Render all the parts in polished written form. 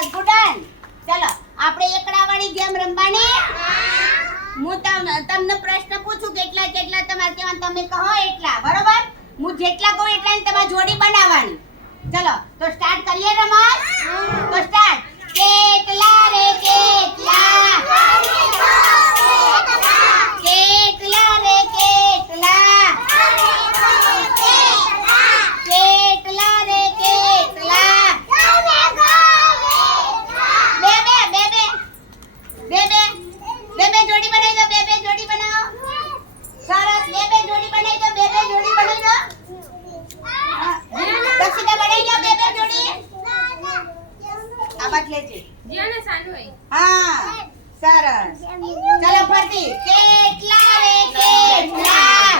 સરસ ગુડન. ચલો આપણે એકડાવાળી ગેમ રમવાની. હું તમને પ્રશ્ન પૂછું કેટલા કેટલા તમારે કહેવાનું, તમે કહો એટલા, બરોબર? હું જેટલા કહું એટલાની તમારે જોડી બનાવવાની. ચલો તો સ્ટાર્ટ કરીએ રમત. તો સ્ટાર્ટ. કેટલા રે કેટલા, કેટલા રે કેટલા, કેટલા રે કેટલા. બે બે જોડી બનાવી દો. બે જોડી બનાવો. સરસ. બે જોડી બનાવી દો. બે જોડી બનાવી દો. દક્ષિતા બનાવી દો. બે જોડી. આ બાત લેજે. જીયાને સાનું હોય. હા સરસ. ચલો ફરતી. કેટલા રે કેટલા,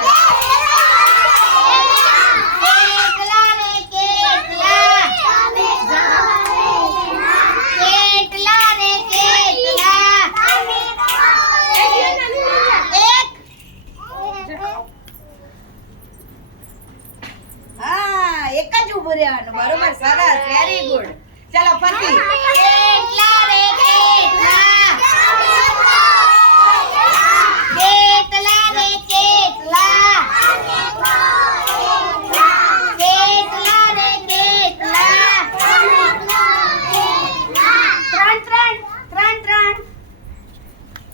કેટલા રે કેટલા, કેટલા રે કેટલા. એક. હા એક જ ઊભું રહેવાનું. બરોબર. સરસ. Very good. ચલો ફરતી. કેટલા રે કેટલા, કેટલા રે કેટલા, કેટલા રે કેટલા.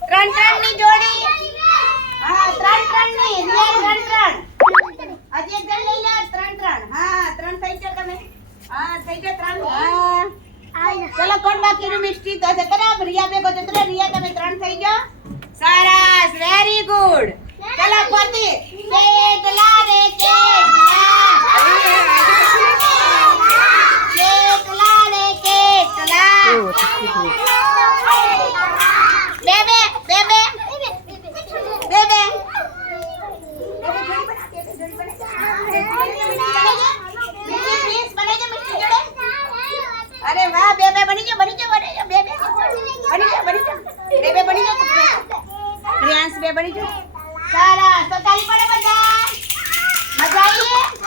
ત્રણ ની જોડી. હા ત્રણ ની રિયલ ત્રણ. હજી એક જણ લઈ લે. ત્રણ. હા ત્રણ થઈ ગયા તમે. હા થઈ ગયા ત્રણ. હા ચલો કોણ બાકી નું મિસ્ટી તો જતરા રિયા ભેગો જતરા. રિયા તમે ત્રણ થઈ ગયો. સરસ. Very good. ચલો ફરતી. કેટલા રે કેટલા, કેટલા રે કેટલા. બે અરે વાહ. બે બની જાઓ. બે બની જાઓ. પ્રિયાંશ બે બની જાઓ. સરસ. તો તાલી પડે બધા. મજા આવી.